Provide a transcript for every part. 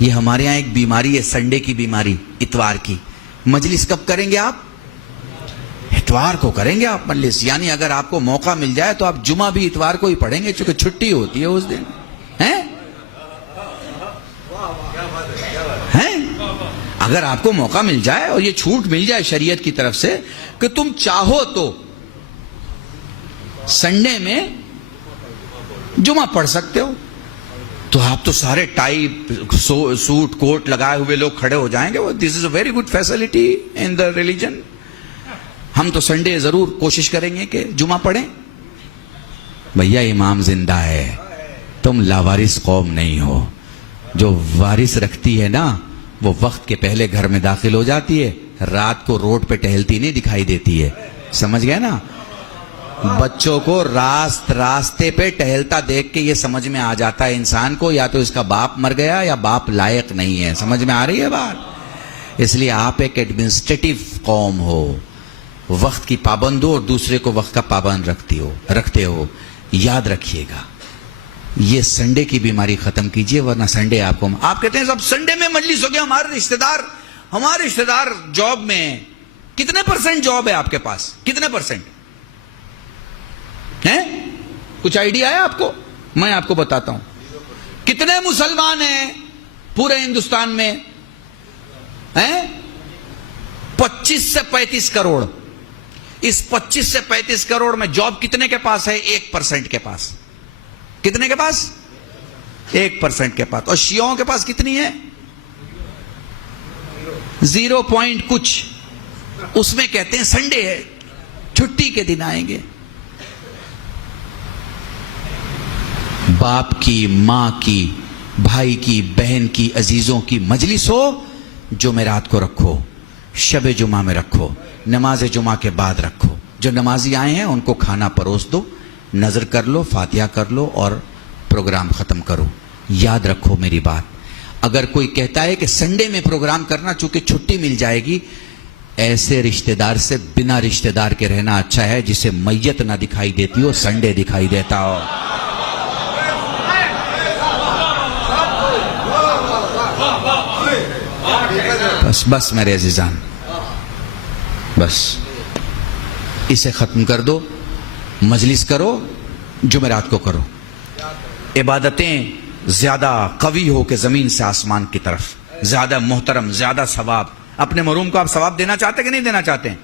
یہ ہمارے یہاں ایک بیماری ہے، سنڈے کی بیماری، اتوار کی۔ مجلس کب کریں گے آپ؟ اتوار کو کریں گے آپ مجلس، یعنی اگر آپ کو موقع مل جائے تو آپ جمعہ بھی اتوار کو ہی پڑھیں گے، چونکہ چھٹی ہوتی ہے اس دن، ہیں؟ اگر آپ کو موقع مل جائے اور یہ چھوٹ مل جائے شریعت کی طرف سے کہ تم چاہو تو سنڈے میں جمعہ پڑھ سکتے ہو، تو آپ تو سارے ٹائی سوٹ کوٹ لگائے ہوئے لوگ کھڑے ہو جائیں گے۔ This is a very good facility in the religion. ہم تو سنڈے ضرور کوشش کریں گے کہ جمعہ پڑھیں۔ بھیا امام زندہ ہے، تم لاوارث قوم نہیں ہو۔ جو وارث رکھتی ہے نا وہ وقت کے پہلے گھر میں داخل ہو جاتی ہے، رات کو روڈ پہ ٹہلتی نہیں دکھائی دیتی ہے، سمجھ گئے نا؟ بچوں کو راستے پہ ٹہلتا دیکھ کے یہ سمجھ میں آ جاتا ہے انسان کو یا تو اس کا باپ مر گیا یا باپ لائق نہیں ہے۔ سمجھ میں آ رہی ہے بات؟ اس لیے آپ ایک ایڈمنسٹریٹو قوم ہو، وقت کی پابند ہو اور دوسرے کو وقت کا پابند رکھتے ہو۔ یاد رکھیے گا، یہ سنڈے کی بیماری ختم کیجئے، ورنہ سنڈے آپ کہتے ہیں سب سنڈے میں مجلس ہو گیا۔ ہمارے رشتہ دار جاب میں ہیں۔ کتنے پرسنٹ جاب ہے آپ کے پاس؟ کتنے پرسنٹ ہیں؟ کچھ آئیڈیا ہے آپ کو؟ میں آپ کو بتاتا ہوں کتنے مسلمان ہیں پورے ہندوستان میں، ہیں 25 سے 35 کروڑ۔ اس 25 سے 35 کروڑ میں جاب کتنے کے پاس ہے؟ 1% کے پاس۔ کتنے کے پاس؟ 1% کے پاس۔ اور شیعوں کے پاس کتنی ہے؟ 0 پوائنٹ کچھ۔ اس میں کہتے ہیں سنڈے ہے، چھٹی کے دن آئیں گے۔ باپ کی، ماں کی، بھائی کی، بہن کی، عزیزوں کی مجلس ہو، جمعرات کو رکھو، شب جمعہ میں رکھو، نماز جمعہ کے بعد رکھو۔ جو نمازی آئے ہیں ان کو کھانا پروس دو، نظر کر لو، فاتحہ کر لو اور پروگرام ختم کرو۔ یاد رکھو میری بات، اگر کوئی کہتا ہے کہ سنڈے میں پروگرام کرنا چونکہ چھٹی مل جائے گی، ایسے رشتہ دار سے بنا رشتہ دار کے رہنا اچھا ہے جسے میت نہ دکھائی دیتی ہو، سنڈے دکھائی دیتا ہو۔ بس میرے عزیزان، بس اسے ختم کر دو، مجلس کرو، جمعرات کو کرو۔ عبادتیں زیادہ قوی ہو کہ زمین سے آسمان کی طرف، زیادہ محترم، زیادہ ثواب۔ اپنے مرحوم کو آپ ثواب دینا چاہتے کہ نہیں دینا چاہتے ہیں؟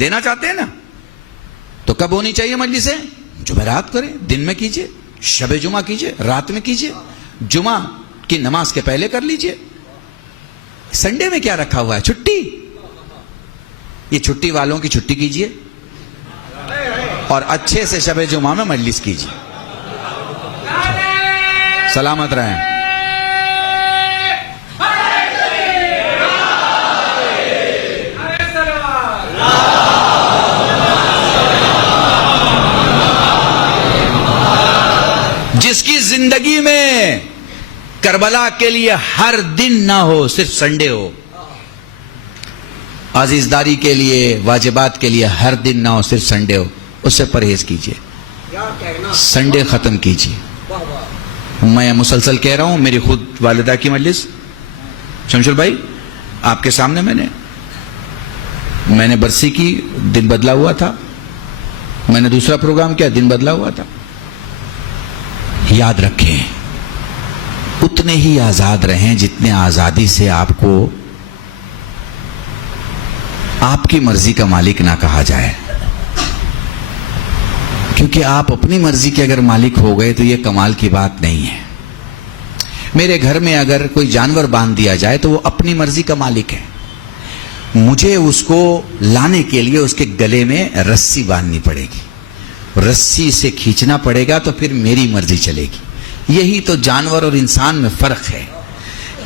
دینا چاہتے ہیں نا؟ تو کب ہونی چاہیے مجلسیں؟ جمعرات کریں، دن میں کیجئے، شب جمعہ کیجئے، رات میں کیجئے، جمعہ کی نماز کے پہلے کر لیجئے۔ سنڈے میں کیا رکھا ہوا ہے؟ چھٹی۔ یہ چھٹی والوں کی چھٹی کیجئے اور اچھے سے شب جمعہ میں مجلس کیجئے۔ سلامت رہیں۔ جس کی زندگی میں کربلا کے لیے ہر دن نہ ہو، صرف سنڈے ہو، عزیزداری کے لیے، واجبات کے لیے ہر دن نہ ہو، صرف سنڈے ہو، اس سے پرہیز کیجئے، سنڈے ختم کیجئے۔ میں مسلسل کہہ رہا ہوں، میری خود والدہ کی مجلس، شمشل بھائی آپ کے سامنے میں نے برسی کی، دن بدلا ہوا تھا، میں نے دوسرا پروگرام کیا، دن بدلا ہوا تھا۔ یاد رکھیں، اتنے ہی آزاد رہیں جتنے آزادی سے آپ کو آپ کی مرضی کا مالک نہ کہا جائے، کیونکہ آپ اپنی مرضی کے اگر مالک ہو گئے تو یہ کمال کی بات نہیں ہے۔ میرے گھر میں اگر کوئی جانور باندھ دیا جائے تو وہ اپنی مرضی کا مالک ہے، مجھے اس کو لانے کے لیے اس کے گلے میں رسی باندھنی پڑے گی، رسی سے کھینچنا پڑے گا تو پھر میری مرضی چلے گی۔ یہی تو جانور اور انسان میں فرق ہے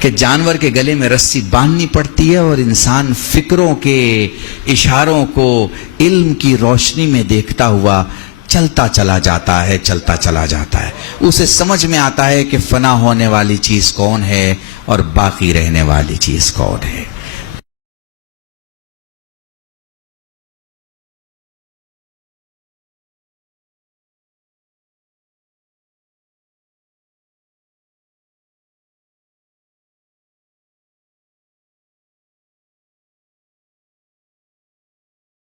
کہ جانور کے گلے میں رسی باندھنی پڑتی ہے اور انسان فکروں کے اشاروں کو علم کی روشنی میں دیکھتا ہوا چلتا چلا جاتا ہے، چلتا چلا جاتا ہے۔ اسے سمجھ میں آتا ہے کہ فنا ہونے والی چیز کون ہے اور باقی رہنے والی چیز کون ہے۔